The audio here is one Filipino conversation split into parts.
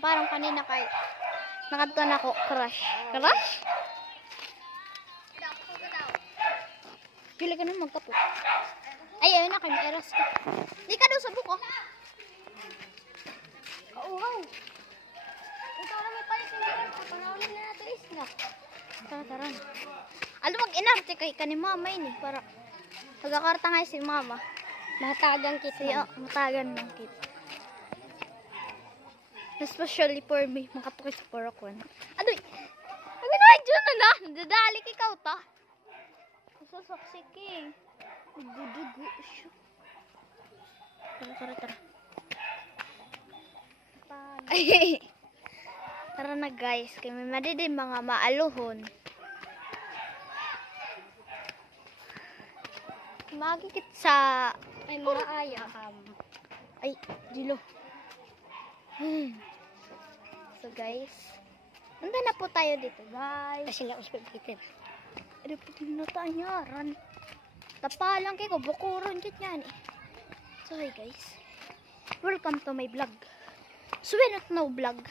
Parang kanina kay nakadto na ko crush. Crush? Pili ka na magkapo. Ay, ayun na kay Eras ko. Di ka daw sa buko. Wow. Ito na may palit ng dito. Panawalin na nato isla. Tara. Alam mag-inarte kay ka ni mama ini para magkakarta nga si mama. Matagang kit. Siya, matagan ng kit. Especially for me, makatukay sa Porokwan. Adoy! Naganoy dyan na lang! Dadalik ikaw ta! Sasaksik eh. Dugu-dugu siya. Tara. Tara na guys, kaya may madidin mga maaluhon. Magikit sa... Ay, mga aya. Ay, dilo. So guys, nanda na po tayo dito guys. Kasi nga usap kita. Ano po din na tanyaran. Tapalang kayo, bukuron dyan yan eh. So hi guys, welcome to my vlog. So we not know vlog.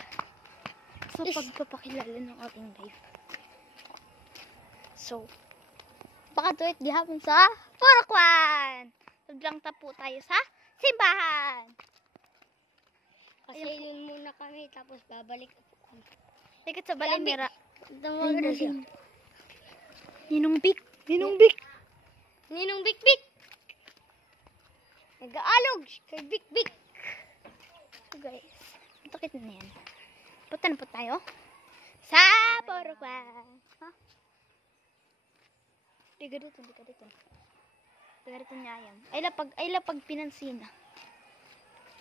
So pagpapakilala ng ating life. So, baka tuwit gihapon sa Porokwan. Tudlang tapo tayo sa simbahan. Kasi yun muna kami, tapos babalik po kami. Tikat sa Balimira. Ay, na siya. Ninong Bik. Ninong Bik. Nag-aalog kay Bik. So guys, takit na yan. Punta na po tayo sa Porokwan. Ha? Tiga dito. Tiga dito niya yan. Ay lapag pinansina.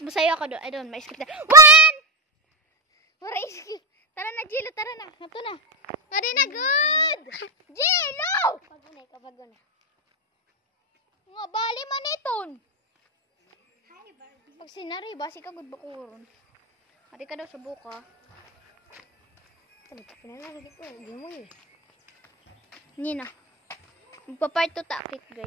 Masaya ako doon. I don't may script na. One! Wala isip. Tara na, Jilo. Tara na. Ito na. Mari na good! Jilo! Kapag na. Nga, bali man iton. Pag sinari, basi ka good bakuron. Mari ka daw sa buka. Pinanagod ko. Hindi mo eh. Nina. Magpa-part 2 takit, guys.